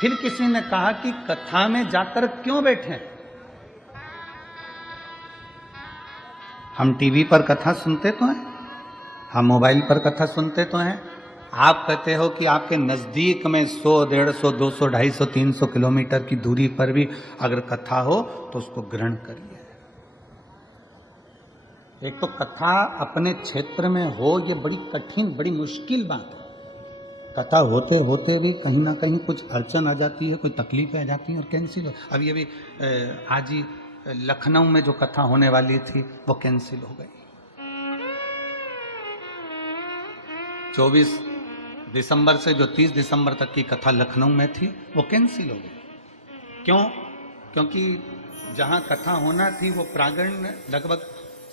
फिर किसी ने कहा कि कथा में जाकर क्यों बैठे? हम टीवी पर कथा सुनते तो हैं, हम मोबाइल पर कथा सुनते तो हैं। आप कहते हो कि आपके नजदीक में 100, 150, 200, 250, 300 किलोमीटर की दूरी पर भी अगर कथा हो तो उसको ग्रहण करिए। एक तो कथा अपने क्षेत्र में हो, ये बड़ी कठिन, बड़ी मुश्किल बात है। कथा होते होते भी कहीं ना कहीं कुछ अड़चन आ जाती है, कोई तकलीफें आ जाती हैं और कैंसिल हो। अभी अभी आज ही लखनऊ में जो कथा होने वाली थी वो कैंसिल हो गई। 24 दिसंबर से जो 30 दिसंबर तक की कथा लखनऊ में थी वो कैंसिल हो गई। क्यों? क्योंकि जहां कथा होना थी वो प्रांगण लगभग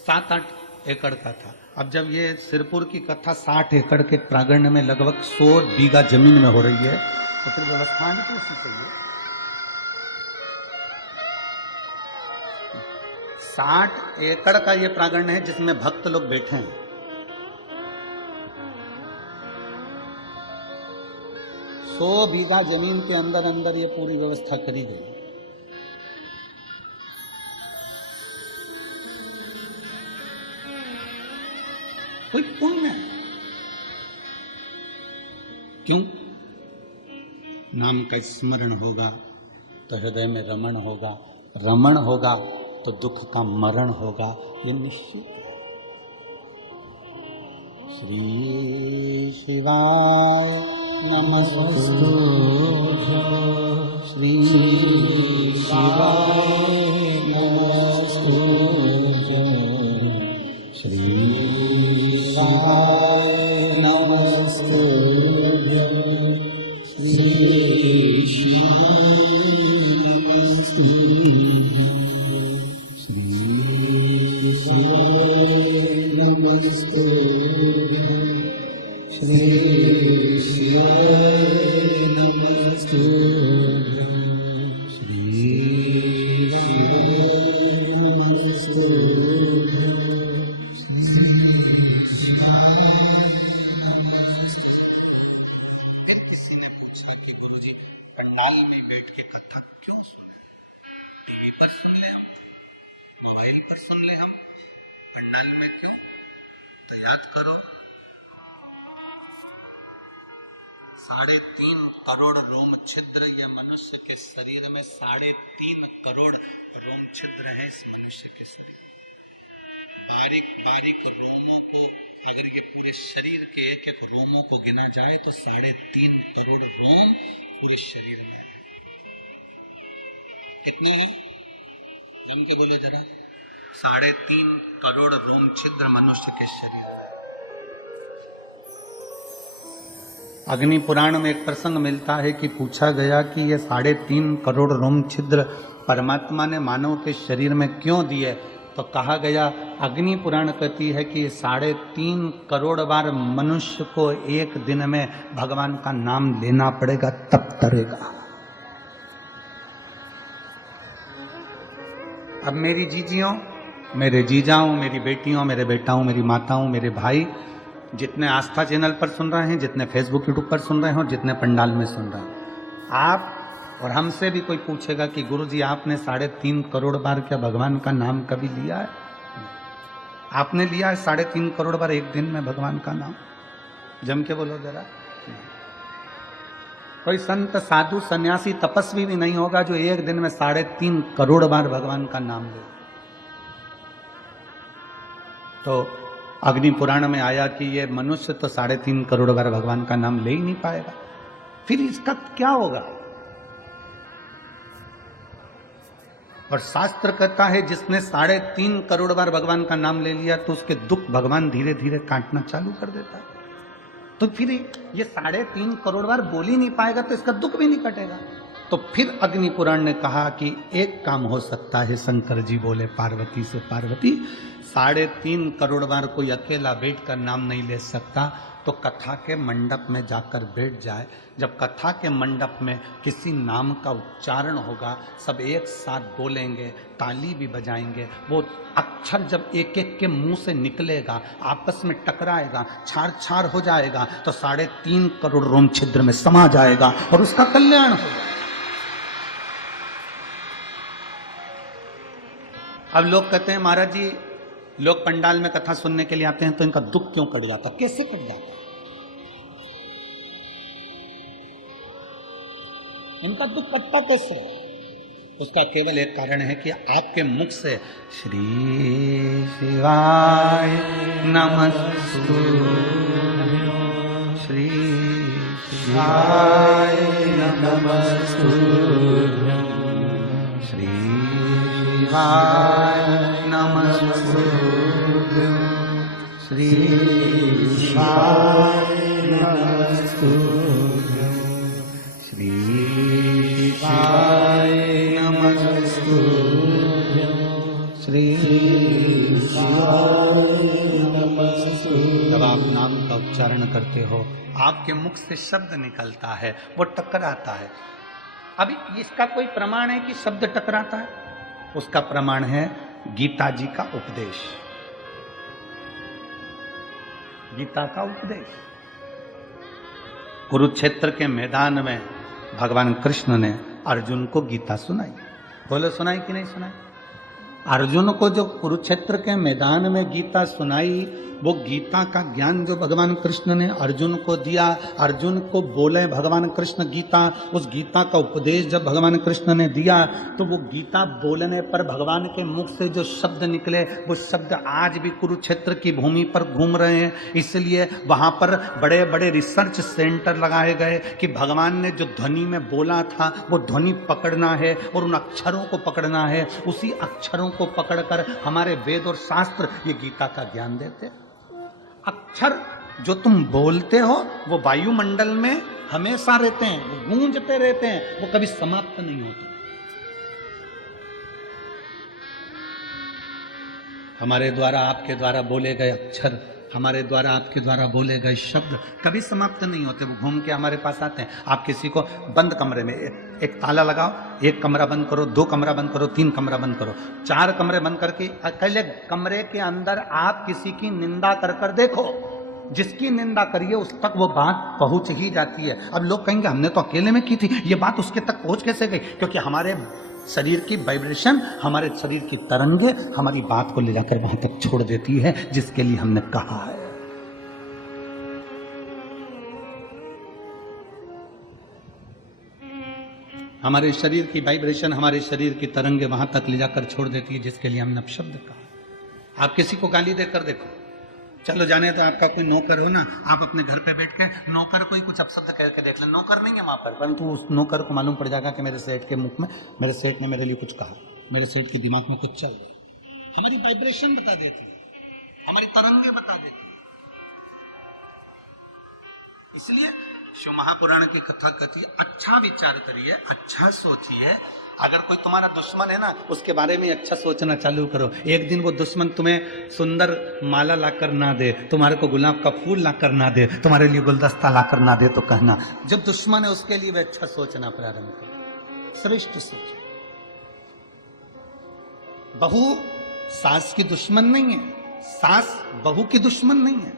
7-8 एकड़ का था। अब जब ये सिरपुर की कथा 60 एकड़ के प्रांगण में लगभग 100 बीघा जमीन में हो रही है तो फिर व्यवस्था नहीं कैसी चाहिए। 60 एकड़ का ये प्रांगण है जिसमें भक्त लोग बैठे हैं। सौ बीघा जमीन के अंदर अंदर ये पूरी व्यवस्था करी गई। कोई पुण्य है। क्यों? नाम का स्मरण होगा तो हृदय में रमण होगा, रमण होगा तो दुख का मरण होगा, ये निश्चित है। श्री शिवाय नमस्तु, श्री शिवाय नमस्तु, श्री शिवाय नमस्तु, श्री शिवाय नमस्तु, श्री शिवाय नमस्तु, श्री शिवाय नमस्तु, श्री शिवाय नमस्तु, फिर किसी ने पूछा कि गुरुजी पंडाल में बैठ के कथा क्यों सुने? टीवी पर सुन ले हम, मोबाइल पर सुन ले हम, पंडाल में क्यों? तो याद करो 3.5 करोड़ रोम छिद्र ये मनुष्य के शरीर में 3.5 करोड़ रोम छिद्र है। इस मनुष्य के शरीर बारीक बारीक रोमों को अगर ये पूरे शरीर के एक एक रोमों को गिना जाए तो 3.5 करोड़ रोम पूरे शरीर में है। कितने हैं? जम के बोले जरा। 3.5 करोड़ रोम छिद्र मनुष्य के शरीर में। अग्नि पुराण में एक प्रसंग मिलता है कि पूछा गया कि ये 3.5 करोड़ रोम छिद्र परमात्मा ने मानव के शरीर में क्यों दिए? तो कहा गया, अग्नि पुराण कहती है कि 3.5 करोड़ बार मनुष्य को एक दिन में भगवान का नाम लेना पड़ेगा तब तरेगा। अब मेरी जीजियों, मेरे जीजाओं, मेरी बेटियों, मेरे बेटाओं, मेरी माताओं, मेरे भाई, जितने आस्था चैनल पर सुन रहे हैं, जितने फेसबुक यूट्यूब पर सुन रहे हैं और जितने पंडाल में सुन रहे हैं, आप और हमसे भी कोई पूछेगा कि गुरुजी आपने 3.5 करोड़ बार क्या भगवान का नाम कभी लिया है? आपने लिया है 3.5 करोड़ बार एक दिन में भगवान का नाम? जम के बोलो जरा। कोई संत, साधु, सन्यासी, तपस्वी भी नहीं होगा जो एक दिन में 3.5 करोड़ बार भगवान का नाम ले। तो अग्नि पुराण में आया कि ये मनुष्य तो 3.5 करोड़ बार भगवान का नाम ले ही नहीं पाएगा, फिर इसका क्या होगा? और शास्त्र कहता है जिसने 3.5 करोड़ बार भगवान का नाम ले लिया तो उसके दुख भगवान धीरे धीरे काटना चालू कर देता है। तो फिर ये 3.5 करोड़ बार बोल ही नहीं पाएगा तो इसका दुख भी नहीं कटेगा। तो फिर अग्नि पुराण ने कहा कि एक काम हो सकता है। शंकर जी बोले पार्वती से, पार्वती 3.5 करोड़ बार कोई अकेला बैठकर नाम नहीं ले सकता, तो कथा के मंडप में जाकर बैठ जाए। जब कथा के मंडप में किसी नाम का उच्चारण होगा, सब एक साथ बोलेंगे, ताली भी बजाएंगे, वो अक्षर जब एक एक के मुंह से निकलेगा, आपस में टकराएगा, छार छार हो जाएगा, तो 3.5 करोड़ रोम छिद्र में समा जाएगा और उसका कल्याण होगा। अब लोग कहते हैं महाराज जी, लोग पंडाल में कथा सुनने के लिए आते हैं तो इनका दुख क्यों कट जाता? कैसे कट जाता? इनका दुख कटता कैसे? उसका केवल एक कारण है कि आपके मुख से श्री शिवाय नमस्तु, श्री शिवाय नमस्तु, श्री शिवाय नमस्तु, श्री शिवाय नमस्तु, श्री शिवाय नमस्तु, श्री शिवाय नमस्तु। जब आप नाम का उच्चारण करते हो, आपके मुख से शब्द निकलता है, वो टकराता है। अभी इसका कोई प्रमाण है कि शब्द टकराता है? उसका प्रमाण है गीता जी का उपदेश। गीता का उपदेश कुरुक्षेत्र के मैदान में भगवान कृष्ण ने अर्जुन को गीता सुनाई। बोलो, सुनाई कि नहीं सुनाई? अर्जुन को जो कुरुक्षेत्र के मैदान में गीता सुनाई, वो गीता का ज्ञान जो भगवान कृष्ण ने अर्जुन को दिया, अर्जुन को बोले भगवान कृष्ण गीता, उस गीता का उपदेश जब भगवान कृष्ण ने दिया, तो वो गीता बोलने पर भगवान के मुख से जो शब्द निकले, वो शब्द आज भी कुरुक्षेत्र की भूमि पर घूम रहे हैं। इसलिए वहां पर बड़े बड़े रिसर्च सेंटर लगाए गए कि भगवान ने जो ध्वनि में बोला था, वो ध्वनि पकड़ना है और उन अक्षरों को पकड़ना है। उसी अक्षरों को पकड़कर हमारे वेद और शास्त्र ये गीता का ज्ञान देते। अक्षर जो तुम बोलते हो वो वायुमंडल में हमेशा रहते हैं, वो गूंजते रहते हैं, वो कभी समाप्त नहीं होते। हमारे द्वारा आपके द्वारा बोले गए अक्षर, हमारे द्वारा आपके द्वारा बोले गए शब्द कभी समाप्त नहीं होते, वो घूम के हमारे पास आते हैं। आप किसी को बंद कमरे में एक ताला लगाओ, एक कमरा बंद करो, 2 कमरा बंद करो, 3 कमरा बंद करो, 4 कमरे बंद करके अकेले कमरे के अंदर आप किसी की निंदा कर कर देखो, जिसकी निंदा करिए उस तक वो बात पहुंच ही जाती है। अब लोग कहेंगे हमने तो अकेले में की थी, ये बात उसके तक पहुंच कैसे गई? क्योंकि हमारे शरीर की वाइब्रेशन, हमारे शरीर की तरंगे हमारी बात को ले जाकर वहां तक छोड़ देती है जिसके लिए हमने कहा है। हमारे शरीर की वाइब्रेशन, हमारे शरीर की तरंगे वहां तक ले जाकर छोड़ देती है जिसके लिए हमने अपशब्द कहा। आप किसी को गाली देकर देखो, चलो जाने तो आपका कोई नौकर हो ना, आप अपने घर पे बैठ के नौकर को ही कुछ अपशब्द कह के देख लें, नौकर नहीं है वहां पर, परंतु उस नौकर को मालूम पड़ जाएगा कि मेरे सेठ के मुख में, मेरे सेठ ने मेरे लिए कुछ कहा, मेरे सेठ के दिमाग में कुछ चल रहा। हमारी वाइब्रेशन बता देती है, हमारी तरंगे बता देती है। इसलिए शिव महापुराण की कथा कहती है, अच्छा विचार करिए, अच्छा सोचिए। अगर कोई तुम्हारा दुश्मन है ना, उसके बारे में अच्छा सोचना चालू करो। एक दिन वो दुश्मन तुम्हें सुंदर माला लाकर ना दे, तुम्हारे को गुलाब का फूल लाकर ना दे, तुम्हारे लिए गुलदस्ता लाकर ना दे, तो कहना जब दुश्मन है उसके लिए भी अच्छा सोचना प्रारंभ करो, श्रेष्ठ सोचो। बहू सास की दुश्मन नहीं है, सास बहू की दुश्मन नहीं है।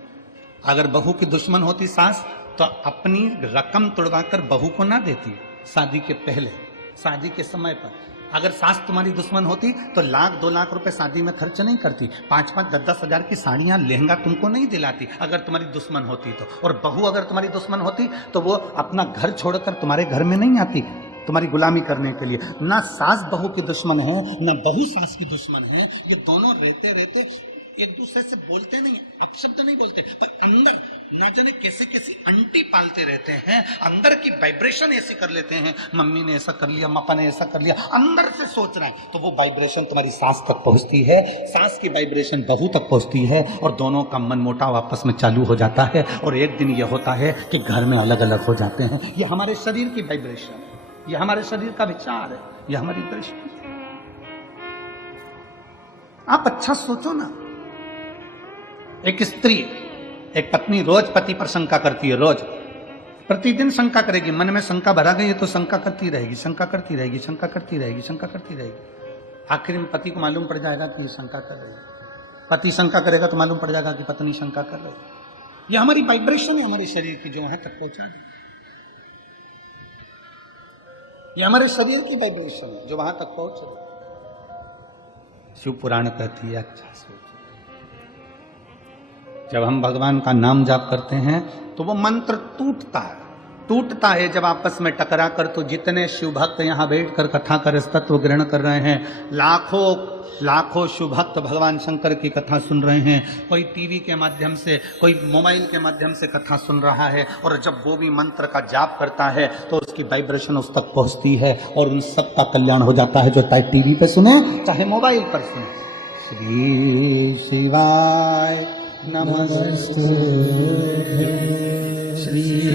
अगर बहू की दुश्मन होती सास, तो अपनी रकम तुड़वाकर बहू को ना देती शादी के पहले, शादी के समय पर। अगर सास तुम्हारी दुश्मन होती तो 1-2 लाख रुपए शादी में खर्च नहीं करती, 5-5, 10-10 हजार की साड़ियां, लहंगा तुमको नहीं दिलाती अगर तुम्हारी दुश्मन होती तो। और बहू अगर तुम्हारी दुश्मन होती तो वो अपना घर छोड़कर तुम्हारे घर में नहीं आती तुम्हारी गुलामी करने के लिए। ना सास बहू की दुश्मन है, ना बहू सास की दुश्मन है। ये दोनों रहते रहते एक दूसरे से बोलते नहीं, अपशब्द नहीं बोलते, पर अंदर ना जाने कैसे कैसी अंटी पालते रहते हैं, अंदर की वाइब्रेशन ऐसी कर लेते हैं। मम्मी ने ऐसा कर लिया, पापा ने ऐसा कर लिया, अंदर से सोच रहा है, तो वो वाइब्रेशन तुम्हारी सास तक पहुंचती है, सास की वाइब्रेशन बहू तक पहुंचती है, और दोनों का मनमुटाव आपस में चालू हो जाता है। और एक दिन ये होता है कि घर में अलग अलग हो जाते हैं। ये हमारे शरीर की वाइब्रेशन, ये हमारे शरीर का विचार है, ये हमारी दृष्टि। आप अच्छा सोचो ना। एक स्त्री, एक पत्नी रोज पति पर शंका करती है, रोज प्रतिदिन शंका करेगी, मन में शंका भरा गई है तो शंका करती रहेगी, शंका करती रहेगी, शंका करती रहेगी, शंका करती रहेगी। आखिर में पति को मालूम पड़ जाएगा कि शंका कर रही है। पति शंका करेगा तो मालूम पड़ जाएगा कि पत्नी शंका कर रही है। ये हमारी वाइब्रेशन है, हमारे शरीर की, जो वहां तक पहुंचा दे। ये हमारे शरीर की वाइब्रेशन है जो वहां तक पहुंच रही है। शिव पुराण कहती है अच्छा सोचो। जब हम भगवान का नाम जाप करते हैं तो वो मंत्र टूटता है जब आपस में टकरा कर। तो जितने शिव भक्त यहाँ बैठकर कथा कर तत्व ग्रहण कर रहे हैं, लाखों शिव भक्त भगवान शंकर की कथा सुन रहे हैं। कोई टीवी के माध्यम से, कोई मोबाइल के माध्यम से कथा सुन रहा है, और जब वो भी मंत्र का जाप करता है तो उसकी वाइब्रेशन उस तक पहुंचती है और उन सबका कल्याण हो जाता है, जो चाहे टीवी पे सुने चाहे मोबाइल पर सुने। श्री शिवाय नमस्ते। श्री